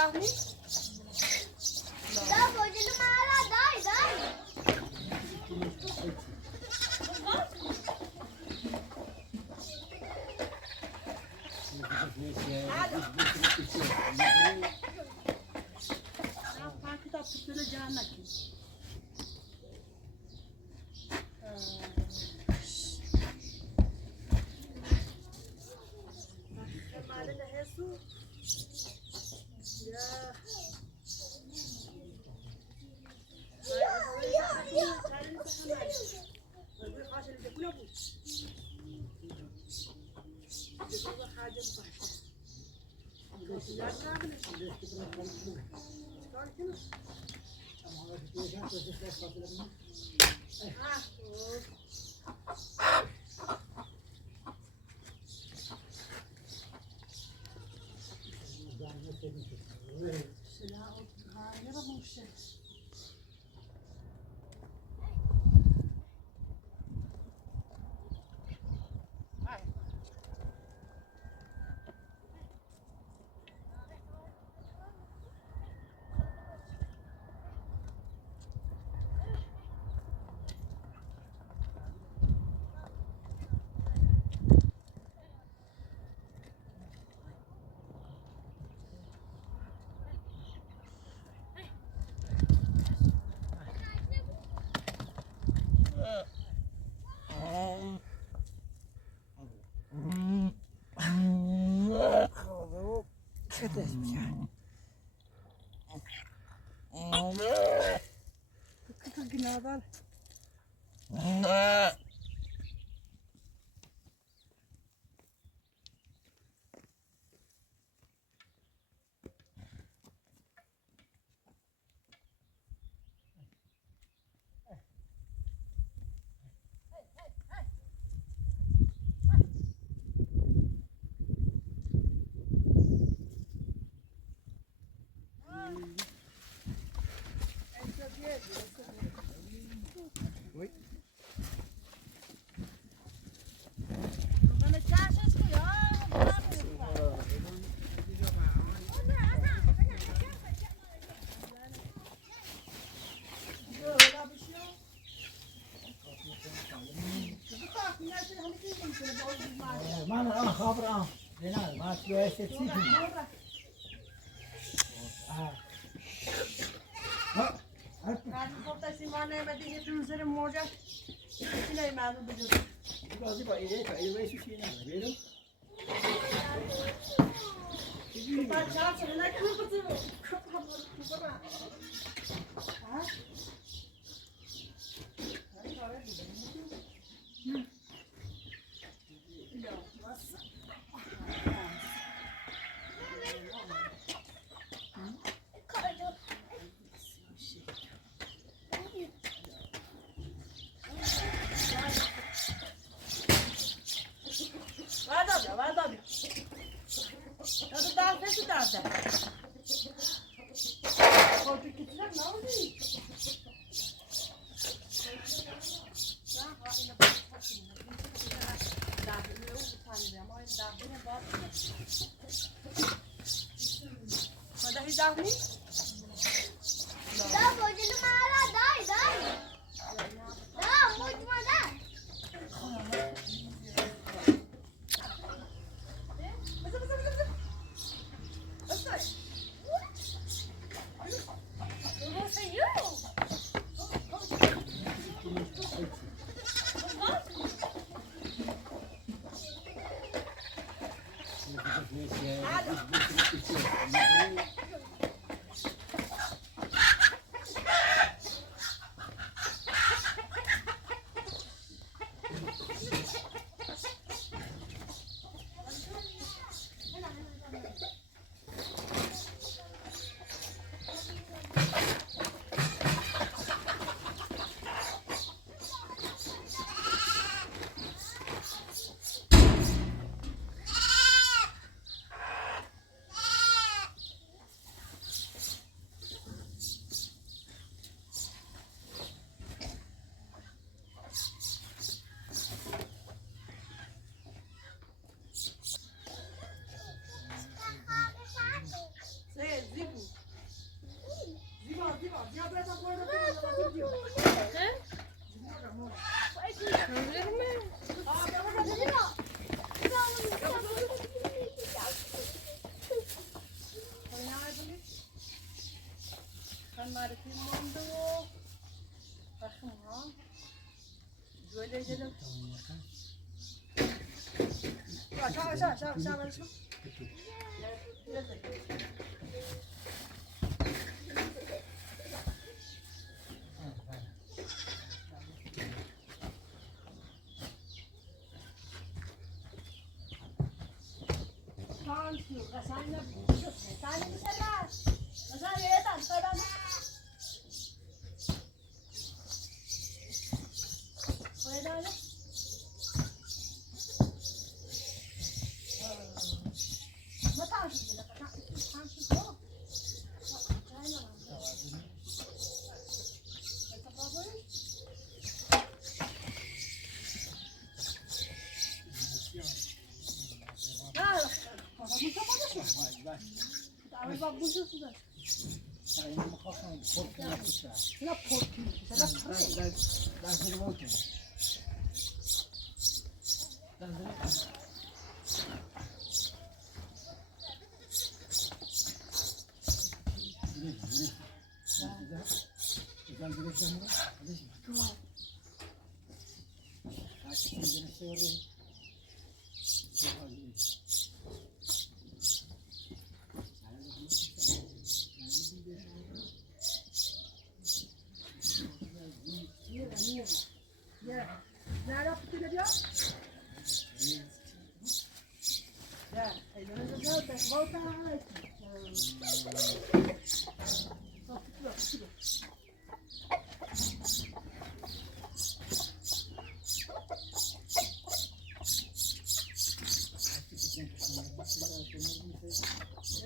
Zahmi? Da bojulu mara dai. Kitap tutturacağına ki. Günahdan. Mana خبر نه ما توی سیتی Simane ve diye tümseri moca. Yine mağdur biliyorsun. Bazı ba ile ka ile şu şeyine verelim. Ben çarşıda ne kırpıtı? Kırpıtı. Ha? Var da. Ya da daha sesi derdi. Koltuk gittiler ne oldu? Ada hidup ni? Da bojulu mara dai. Da mujma da. Aşağı. Bak buldun suda. Sayın bakalım korkun yapmışlar. Şuna portu. Şuna portu. Ben seni bakıyorum. Ben seni Güzel güneşler mi var? Tamam. Gerçekten güneşler orada. Nerede yaptın diyor? Ya, ellerine de volta ayet.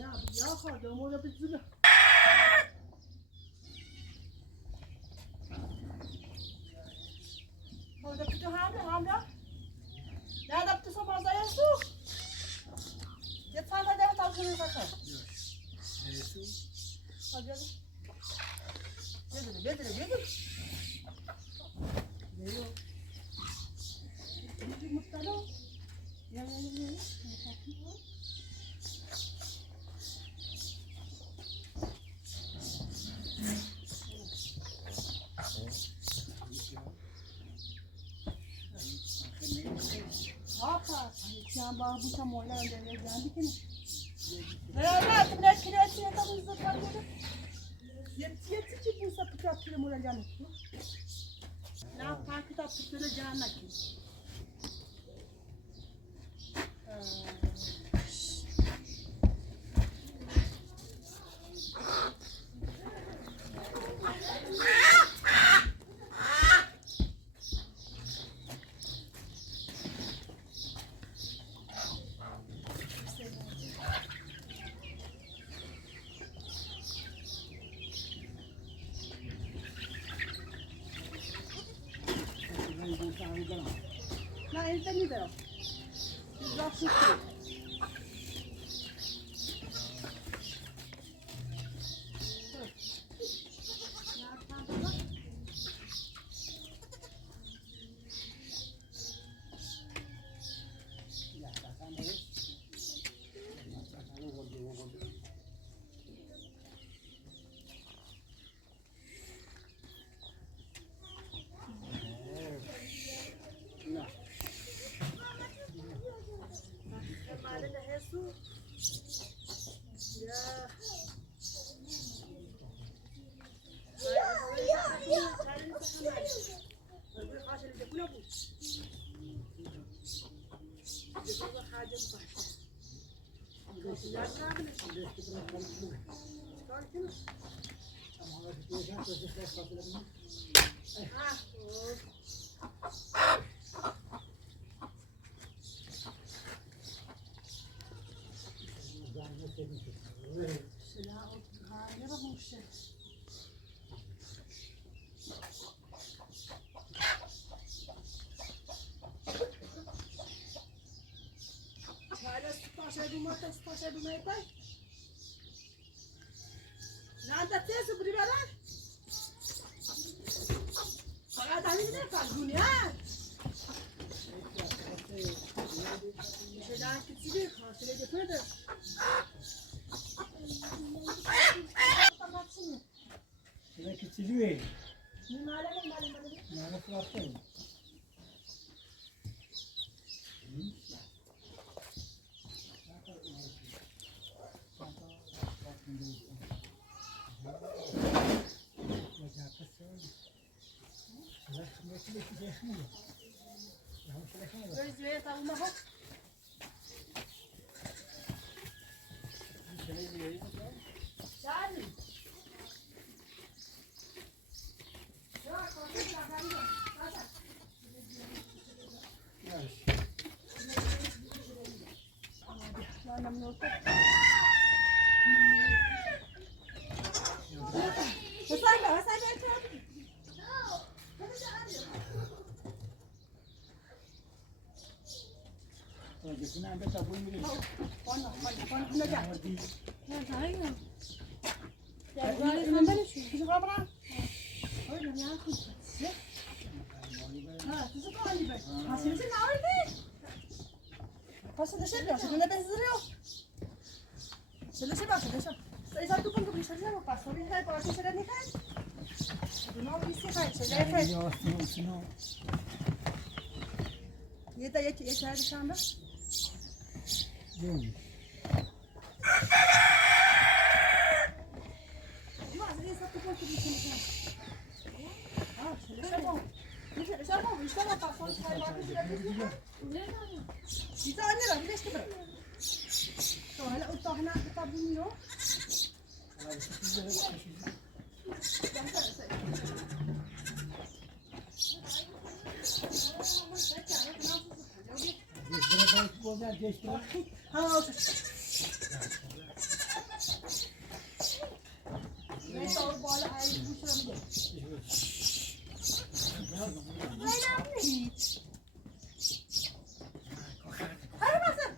Ya, hadi orada bir sürü. Orada bir hamle. Nerede bir sabah zayıfı? Yatağında devam tavsiye bakar. Hadi hadi. Nedir? Ne yok? Bir mutlu ol. Ya. Hapa, shamba bu samola ndio jambi kini. Na tuna kile kama hizo kwa hiyo. Yeti chipusa putra kile mola jana. Na pakita putra jana ki. Na esta ni deu. Já fui. Spasibo Maitai. Nada teso primeira. Pagar dali ne kal dunia. Şeyden küçüğü hasile getirdi. Şöyle küçülüyor. Mimale. Nasıl yaptın? Özüye tavuma bak. Yani. Ya korkutma ben de. Zaten. Anam yok. Sen Jadi nanti tak boleh ni. Kon buna gel. Mati. Ya ben de şu. Bizi bırak. Öyle mi ya? Ha, tuzu kaldı be. Ha, seni ne oldu? Passa deixa eu ver, você não é brasileiro. Você deixa eu ver, deixa. Você já tu quando você já passou, ele vai para você nem faz. Não disse vai, você já fez. Sino. Ye de ye çay dışarıda. Yok. Mas ele só tu quando você não faz. Ah, deixa bom. Deixa bom, işte bak passou de çay var. Bir tane var, bir de işte bırak. Sonra utahına tutabınıyor. Ha olsun. Ne sağ bağlı ayrı bu şuramı Hiç. Hadi basın.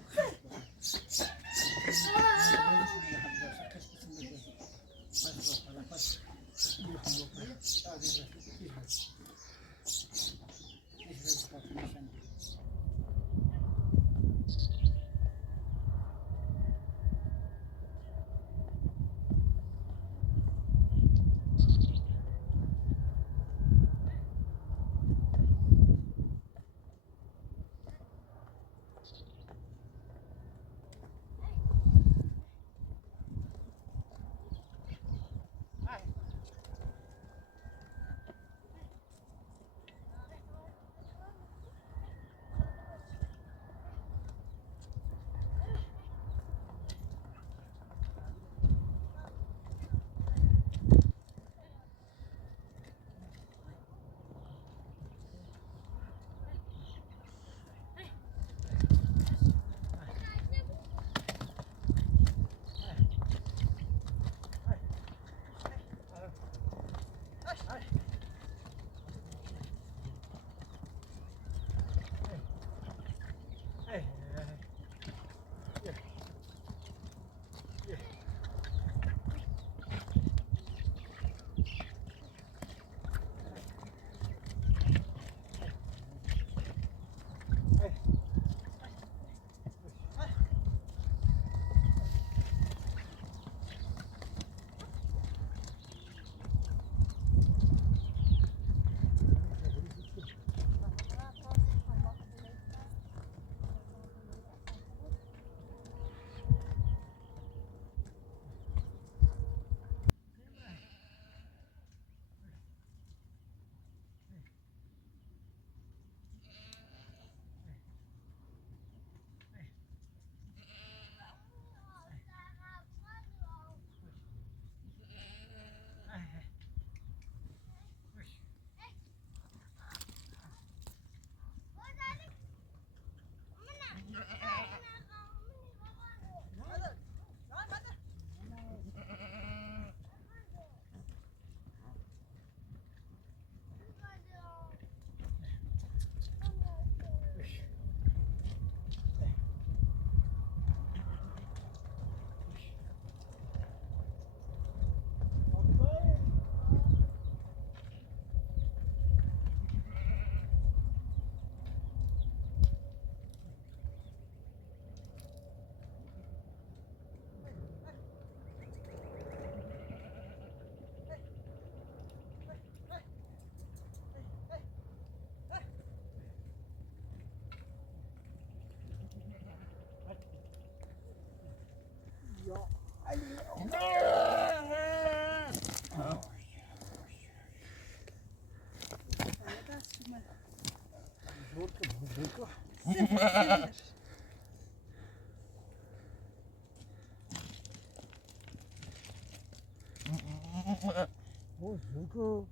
او زوگو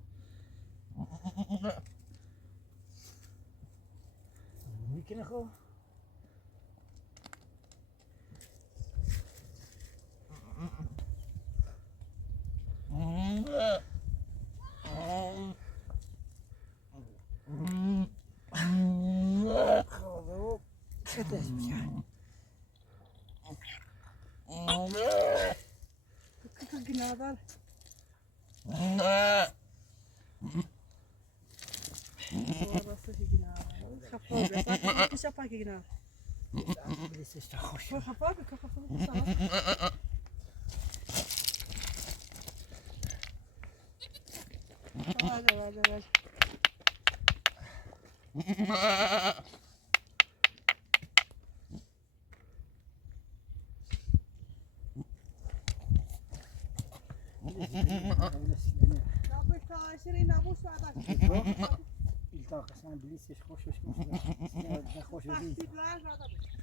میکنه خب خب چه دست میشه که گناه راستش گناه خفا بسات پیش پاک گناه بلیسش تا خوش خفا که خفا بسات واجه نبود تاشری نبود ساعت التاقصنا بلیسش خوشش میشه خوش تحصیل لازم